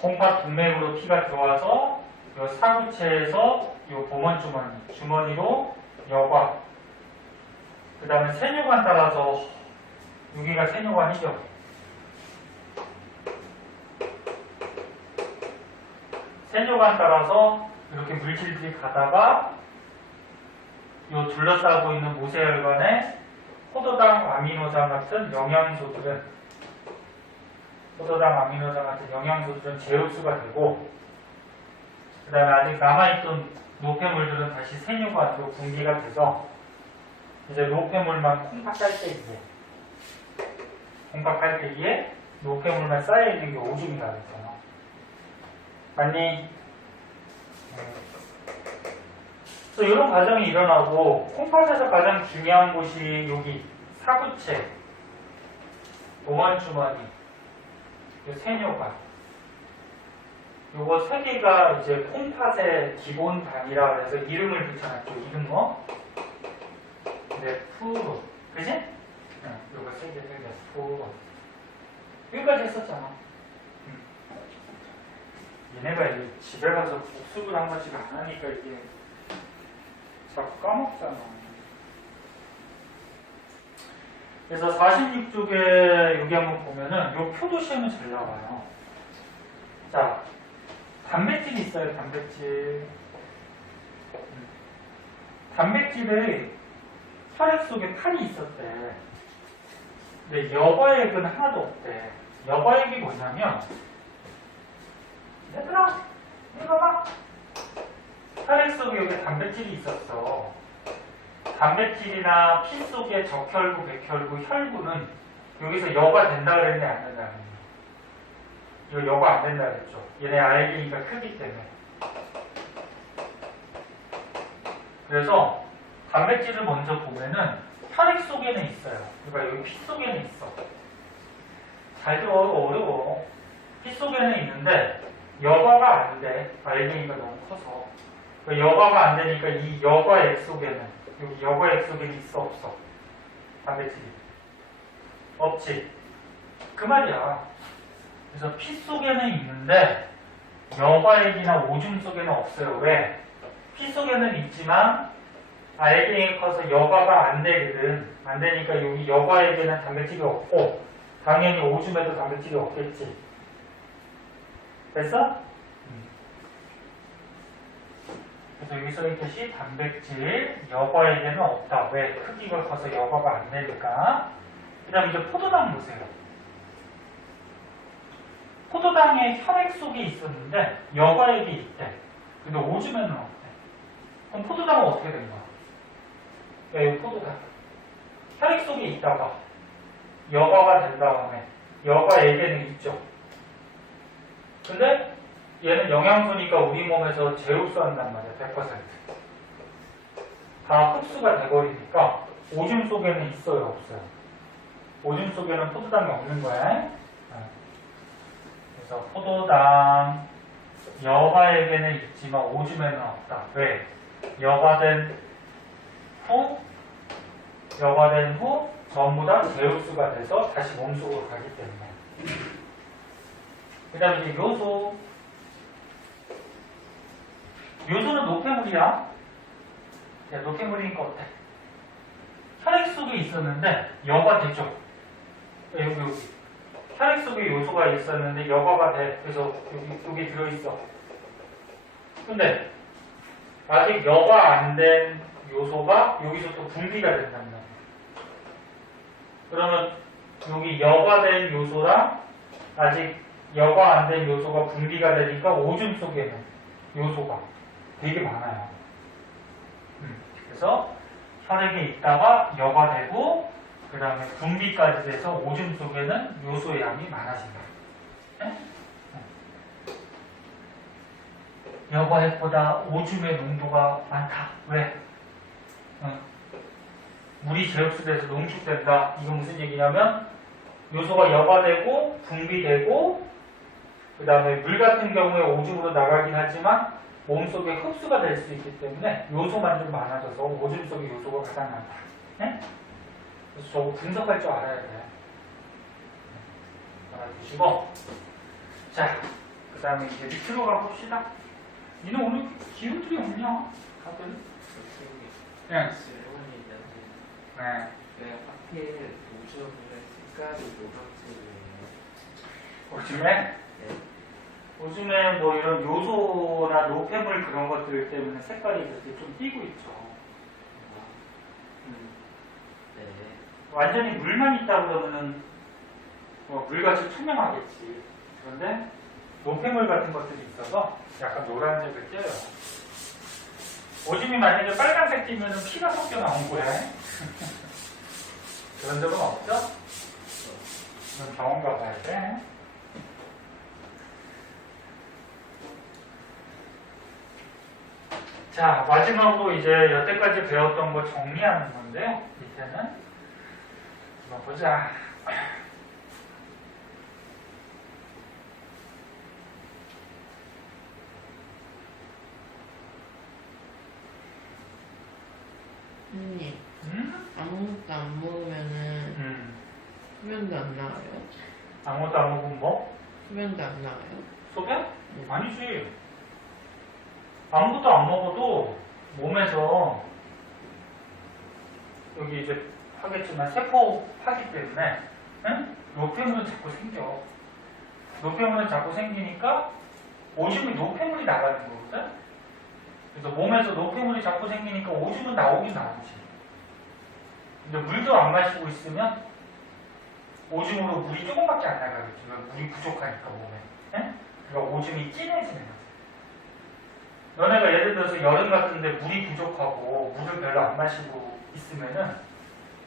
콩팥 동맥으로 피가 들어와서 이 사구체에서 이 보먼 주머니로 여과, 그 다음에 세뇨관 따라서 여기가 세뇨관이죠. 세뇨관 따라서 이렇게 물질들이 가다가 이 둘러싸고 있는 모세혈관에 포도당, 아미노산 같은 영양소들은 재흡수가 되고, 그 다음에 아직 남아있던 노폐물들은 다시 세뇨관으로 분비가 돼서 이제 노폐물만 콩팥 깔때기에 노폐물만 쌓여있는 게 오줌이라 그랬잖아. 맞니? 그래서 이런 과정이 일어나고, 콩팥에서 가장 중요한 곳이 여기 사구체, 보먼주머니, 세뇨관. 요거 세 개가 이제 콩팥의 기본 단위라 그래서 이름을 붙여놨죠. 이름 뭐? 프로. 그지? 응, 요거 세 개, 프로. 여기까지 했었잖아. 얘네가 이제 집에 가서 복습을 한 번씩 안 하니까 이게 자꾸 까먹잖아. 그래서 46쪽에 여기 한번 보면은 요 표도 시험은 잘 나와요. 자, 단백질이 있어요, 단백질. 단백질에 혈액 속에 탈이 있었대. 근데 여과액은 하나도 없대. 여과액이 뭐냐면, 얘들아, 이거 봐. 혈액 속에 여기 단백질이 있었어. 단백질이나 피 속의 적혈구, 백혈구, 혈구는 여기서 여과 된다 그랬는데 안 된다 그랬네. 이거 여과 안 된다 그랬죠. 얘네 알기니까 크기 때문에. 그래서 단백질을 먼저 보면은 혈액 속에는 있어요. 그러니까 여기 피 속에는 있어. 잘 들어, 어려워. 피 속에는 있는데 여과가 안 돼. 알갱이가 너무 커서. 여과가 안 되니까 이 여과액 속에는, 여기 여과액 속에는 있어, 없어? 단백질이. 없지. 그 말이야. 그래서 피 속에는 있는데 여과액이나 오줌 속에는 없어요. 왜? 피 속에는 있지만 알갱이가 커서 여과가 안 되거든. 안 되니까 여기 여과액에는 단백질이 없고 당연히 오줌에도 단백질이 없겠지. 됐어? 그래서 여기 써있듯이 단백질 여과에게는 없다. 왜? 크기가 커서 여과가 안 되니까. 그 다음에 이제 포도당 보세요. 포도당에 혈액 속에 있었는데 여과액이 있대. 근데 오줌에는 없대. 그럼 포도당은 어떻게 된 거야? 야, 이 포도당. 혈액 속에 있다가 여과가 된 다음에 여과액에는 있죠. 근데 얘는 영양소니까 우리 몸에서 재흡수한단 말이야. 100%. 다 흡수가 돼버리니까 오줌 속에는 있어요? 없어요? 오줌 속에는 포도당이 없는 거야. 그래서 포도당 여과에게는 있지만 오줌에는 없다. 왜? 여과된 후 전부 다 재흡수가 돼서 다시 몸속으로 가기 때문에. 그 다음에 이제 요소. 요소는 노폐물이야. 야, 노폐물이니까 어때? 혈액 속에 있었는데 여과 되죠? 여기. 혈액 속에 요소가 있었는데 여과가 돼. 그래서 여기 들어있어. 근데 아직 여과 안 된 요소가 여기서 또 분비가 된단 말이야. 그러면 여기 여과된 요소랑 아직 여과 안 된 요소가 분비가 되니까 오줌 속에는 요소가 되게 많아요. 그래서 혈액에 있다가 여과되고 그 다음에 분비까지 돼서 오줌 속에는 요소의 양이 많아진다. 여과액보다 오줌의 농도가 많다. 왜? 물이 재흡수돼서 농축된다. 이건 무슨 얘기냐면 요소가 여과되고 분비되고 그 다음에 물 같은 경우에 오줌으로 나가긴 하지만 몸속에 흡수가 될 수 있기 때문에 요소만 좀 많아져서 오줌 속에 요소가 가장 많다. 그래서 저거 분석할 줄 알아야 돼. 알아두시고 자, 그 다음에 이제 밑으로 가봅시다. 니는 오늘 기운들이 없냐? 다들? 네. 질문이 있는데 네. 왜 하필 오줌의 색깔이 노란색이에요? 오줌에? 네. 오줌에 뭐 이런 요소나 노폐물 그런 것들 때문에 색깔이 이렇게 좀 띄고 있죠. 네. 완전히 물만 있다 그러면은 뭐 물같이 투명하겠지. 그런데 노폐물 같은 것들이 있어서 약간 노란색을 띄어요. 오줌이 만약에 빨간색 띄면은 피가 섞여 나온 거야. 그런 적은 없죠? 그럼 병원 가봐야 돼. 자, 마지막으로 이제 여태까지 배웠던 거 정리하는 건데요. 밑에는 한번 보자. 선생님, 음? 아무것도 안 먹으면은 소변도 안 나와요? 아무것도 안 먹으면 뭐? 소변도 안 나와요? 소변? 아니지. 아무것도 안 먹어도 몸에서 여기 이제 하겠지만 세포 파기 때문에 노폐물은 자꾸 생겨. 노폐물은 자꾸 생기니까 오줌이 노폐물이 나가는 거거든. 그래서 몸에서 노폐물이 자꾸 생기니까 오줌은 나오긴 나오지. 근데 물도 안 마시고 있으면 오줌으로 물이 조금밖에 안 나가겠지. 물이 부족하니까 몸에. 그러니까 오줌이 진해지는 거지. 너네가 예를 들어서 여름 같은데 물이 부족하고 물을 별로 안 마시고 있으면은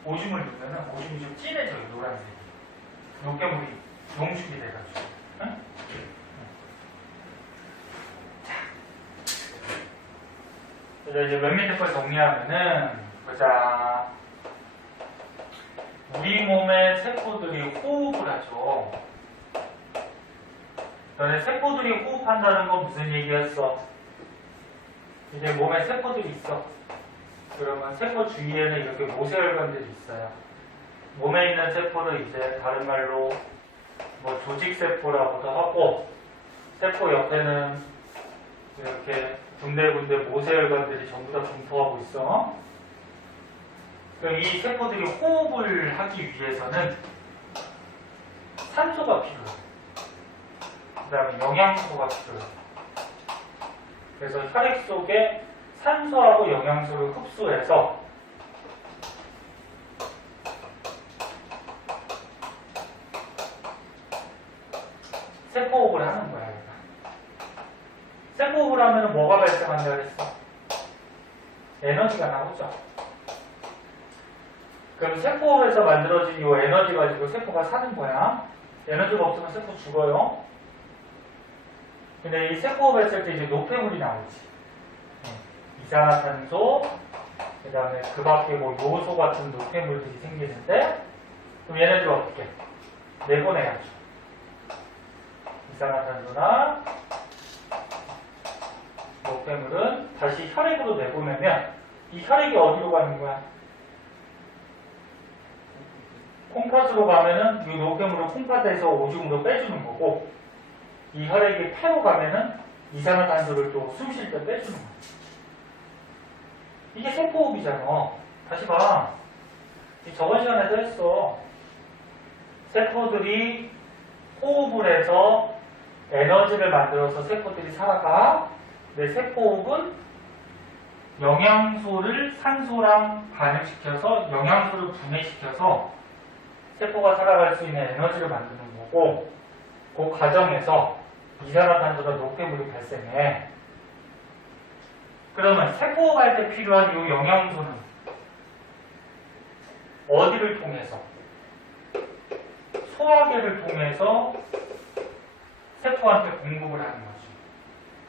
오줌을 넣으면은 오줌이 좀 진해져요. 노란색이. 노폐물이 농축이 돼가지고. 자. 그래서 이제 맨 밑에 걸 정리하면은 보자. 우리 몸의 세포들이 호흡을 하죠. 너네 세포들이 호흡한다는 건 무슨 얘기였어? 이제 몸에 세포들이 있어. 그러면 세포 주위에는 이렇게 모세혈관들이 있어요. 몸에 있는 세포를 이제 다른 말로 뭐 조직세포라고도 하고, 세포 옆에는 이렇게 군데군데 모세혈관들이 전부 다 분포하고 있어. 그럼 이 세포들이 호흡을 하기 위해서는 산소가 필요해. 그 다음에 영양소가 필요해요. 그래서 혈액 속에 산소하고 영양소를 흡수해서 세포호흡을 하는 거야. 세포호흡을 하면 뭐가 발생한다 그랬어? 에너지가 나오죠. 그럼 세포에서 만들어진 이 에너지 가지고 세포가 사는 거야. 에너지가 없으면 세포 죽어요. 근데 이 세포호흡 했을 때 이제 노폐물이 나오지. 이산화탄소, 그 다음에 그 밖에 뭐 요소 같은 노폐물들이 생기는데, 그럼 얘네들 어떻게? 내보내야죠. 이산화탄소나 노폐물은 다시 혈액으로 내보내면 이 혈액이 어디로 가는 거야? 콩팥으로 가면은 이 노폐물을 콩팥에서 오줌으로 빼주는 거고, 이 혈액이 폐로 가면은 이산화탄소를 또 숨 쉴 때 빼주는 거야. 이게 세포호흡이잖아. 다시 봐. 저번 시간에도 했어. 세포들이 호흡을 해서 에너지를 만들어서 세포들이 살아가. 근데 세포호흡은 영양소를 산소랑 반응시켜서 영양소를 분해시켜서 세포가 살아갈 수 있는 에너지를 만드는 거고, 그 과정에서 이산화탄소나 노폐물이 발생해. 그러면 세포호흡할 때 필요한 이 영양소는 어디를 통해서? 소화계를 통해서 세포한테 공급을 하는 거지.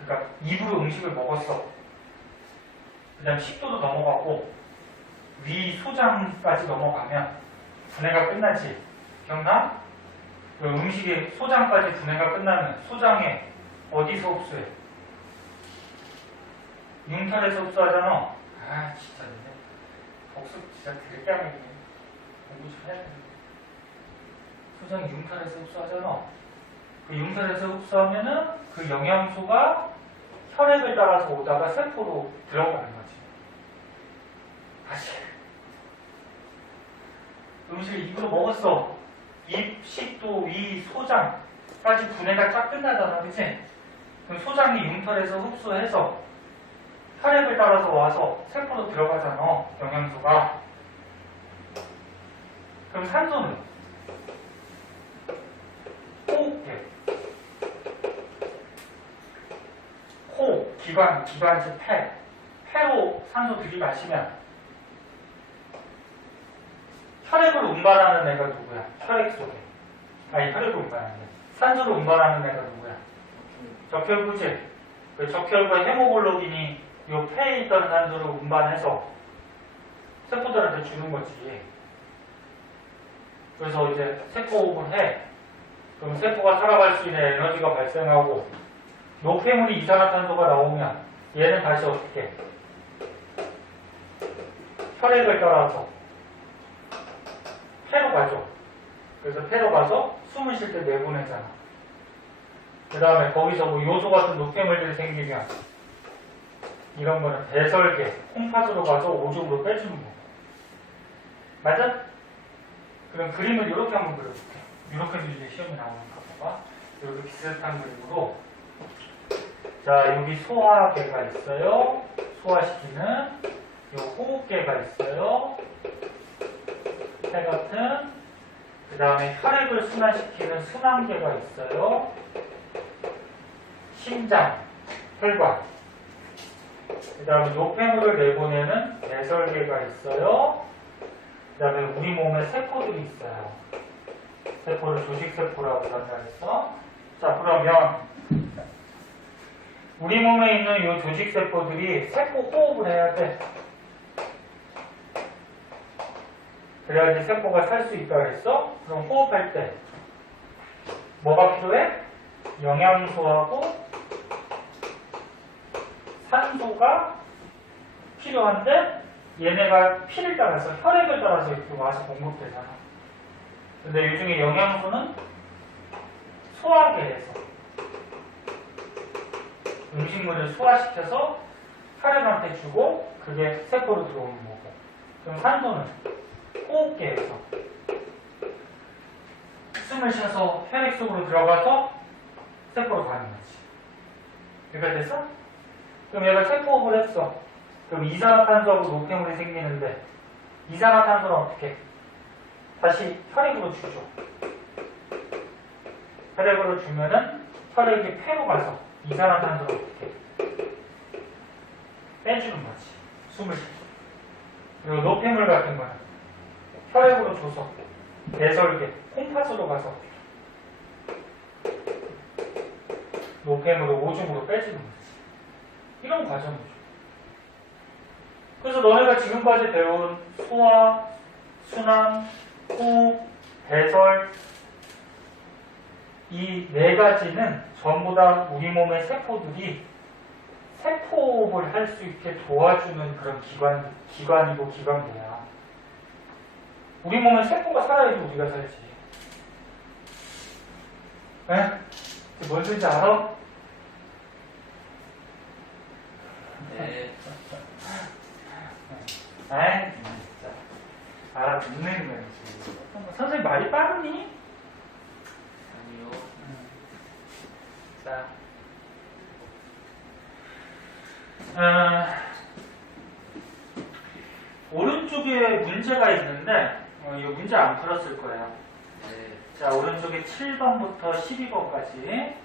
그러니까 입으로 음식을 먹었어. 그 다음 식도도 넘어가고 위 소장까지 넘어가면 분해가 끝나지. 기억나? 그 음식이 소장까지 분해가 끝나면 소장에 어디서 흡수해? 융탈에서 흡수하잖아. 아 진짜 근데 복습 진짜 되게 하네. 공부 좀 해야 되는데. 소장이 융탈에서 흡수하잖아. 그 융탈에서 흡수하면은 그 영양소가 혈액을 따라서 오다가 세포로 들어가는 거지. 다시 음식을 입으로 먹었어. 입, 식도, 위, 소장까지 분해가 쫙 끝나잖아. 그치? 그럼 소장이 융털에서 흡수해서 혈액을 따라서 와서 세포로 들어가잖아. 영양소가. 그럼 산소는 호흡계, 코, 기관지 폐로 산소 들이마시면 혈액을 운반하는 애가 누구야? 혈액 속에. 아니, 혈액을 운반하는 애. 산소를 운반하는 애가 누구야? 적혈구지. 그 적혈과 헤모글로빈이 이 폐에 있던 산소를 운반해서 세포들한테 주는 거지. 그래서 이제 세포호흡을 해. 그럼 세포가 살아갈 수 있는 에너지가 발생하고 노폐물이 이산화탄소가 나오면 얘는 다시 어떻게 해? 혈액을 따라서 폐로 가죠. 그래서 폐로 가서 숨을 쉴 때 내보내잖아. 그 다음에 거기서 뭐 요소 같은 노폐물들이 생기면 이런 거는 배설계, 콩팥으로 가서 오줌으로 빼주는 거. 맞아? 그럼 그림을 이렇게 한번 그려볼게. 이렇게도 이제 시험이 나오는가 봐봐. 이렇게 비슷한 그림으로. 자, 여기 소화계가 있어요. 소화시키는. 요 호흡계가 있어요. 폐 같은. 그 다음에 혈액을 순환시키는 순환계가 있어요. 심장, 혈관. 그 다음에 노폐물을 내보내는 배설계가 있어요. 그 다음에 우리 몸에 세포들이 있어요. 세포를 조직세포라고 한다 했어. 자, 그러면 우리 몸에 있는 이 조직세포들이 세포 호흡을 해야 돼. 그래야지 세포가 살 수 있다 그랬어? 그럼 호흡할 때 뭐가 필요해? 영양소하고 산소가 필요한데 얘네가 피를 따라서 혈액을 따라서 이렇게 와서 공급되잖아. 근데 이 중에 영양소는 소화계에서 음식물을 소화시켜서 혈액한테 주고 그게 세포로 들어오는 거고. 그럼 산소는 호흡계에서 숨을 쉬어서 혈액 속으로 들어가서 세포로 반응하지. 여기까지 됐어? 그럼 얘가 세포업을 했어. 그럼 이산화탄소하고 노폐물이 생기는데 이산화탄소는 어떻게? 다시 혈액으로 주죠. 혈액으로 주면은 혈액이 폐로 가서 이산화탄소를 어떻게? 빼주는 거지. 숨을 쉬죠. 그리고 노폐물 같은 거는 혈액으로 줘서 배설계, 콩팥으로 가서 노폐물을 오줌으로 빼주는 거지. 이런 과정이죠. 그래서 너네가 지금까지 배운 소화, 순환, 호흡, 배설 이 네 가지는 전부 다 우리 몸의 세포들이 세포업을 할 수 있게 도와주는 그런 기관이고 기관계야. 우리 몸에 세포가 살아야지 우리가 살지. 에? 뭔 소리인지 알아? 네. 아이, 진짜. 알아듣는 거지. 선생님 말이 빠르니? 아니요. 자. 오른쪽에 문제가 있는데, 이 문제 안 풀었을 거예요. 네. 자, 오른쪽에 7번부터 12번까지.